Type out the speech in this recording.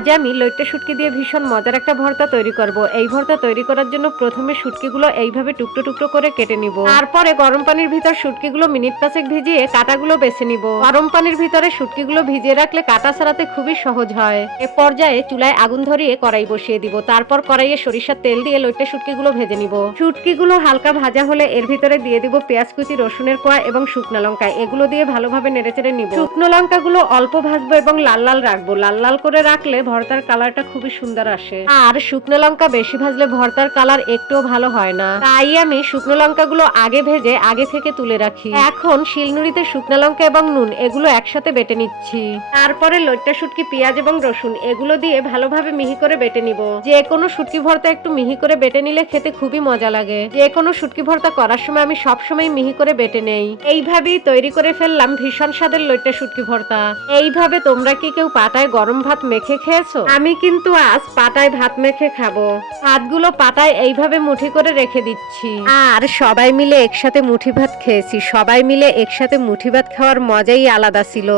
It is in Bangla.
আজ আমি লইট্টা শুটকি দিয়ে ভীষণ মজার একটা ভর্তা তৈরি করব। এই ভর্তা তৈরি করার জন্য প্রথমে শুটকিগুলো এইভাবে টুকরো টুকরো করে কেটে নিব। তারপরে গরম পানির ভিতর শুটকিগুলো মিনিট 5 ভিজিয়ে কাঁটাগুলো বেছে নিব। গরম পানির ভিতরে শুটকিগুলো ভিজিয়ে রাখলে কাঁটা ছাড়াতে খুবই সহজ হয়। এ পর্যায়ে চুলায় আগুন ধরিয়ে কড়াই বসিয়ে দিব। তারপর কড়াইয়ে সরিষার তেল দিয়ে লইট্টা শুটকিগুলো ভেজে নিব। শুটকিগুলো হালকা ভাজা হলে এর ভিতরে দিয়ে দিব পেঁয়াজ কুচি, রসুনের কোয়া এবং শুকনো লঙ্কা। এগুলো দিয়ে ভালোভাবে নেড়েচেড়ে নিব। শুকনো লঙ্কাগুলো অল্প ভাজবো এবং লাল লাল রাখবো। লাল লাল করে রাখলে ভর্তার কালারটা খুবই সুন্দর আসে। আর শুকনো লঙ্কা বেশি ভাজলে ভর্তার কালার একটুও ভালো হয় না। তাই আমি শুকনো লঙ্কাগুলো আগে ভেজে আগে থেকে তুলে রাখি। এখন শিলনুড়িতে শুকনো লঙ্কা এবং নুন এগুলো একসাথে বেটে নিচ্ছি। তারপরে লইট্টা শুটকি, পেঁয়াজ এবং রসুন এগুলো দিয়ে ভালোভাবে মিহি করে বেটে নিব। যে কোনো শুটকি ভর্তা একটু মিহি করে বেটে নিলে খেতে খুবই মজা লাগে। যে কোনো শুটকি ভর্তা করার সময় আমি সবসময় মিহি করে বেটে নেই। এইভাবেই তৈরি করে ফেললাম ভীষণ স্বাদের লইট্টা শুটকি ভর্তা। এইভাবে তোমরা কি কেউ পাটায় গরম ভাত মেখে খেয়েছো? আমি কিন্তু আজ পাটায় ভাত মেখে খাবো। ভাতগুলো পাটায় এইভাবে মুঠি করে রেখে দিচ্ছি। আর সবাই মিলে একসাথে মুঠি ভাত খেয়েছি। সবাই মিলে একসাথে মুঠি ভাত খাওয়ার মজাই আলাদা ছিল।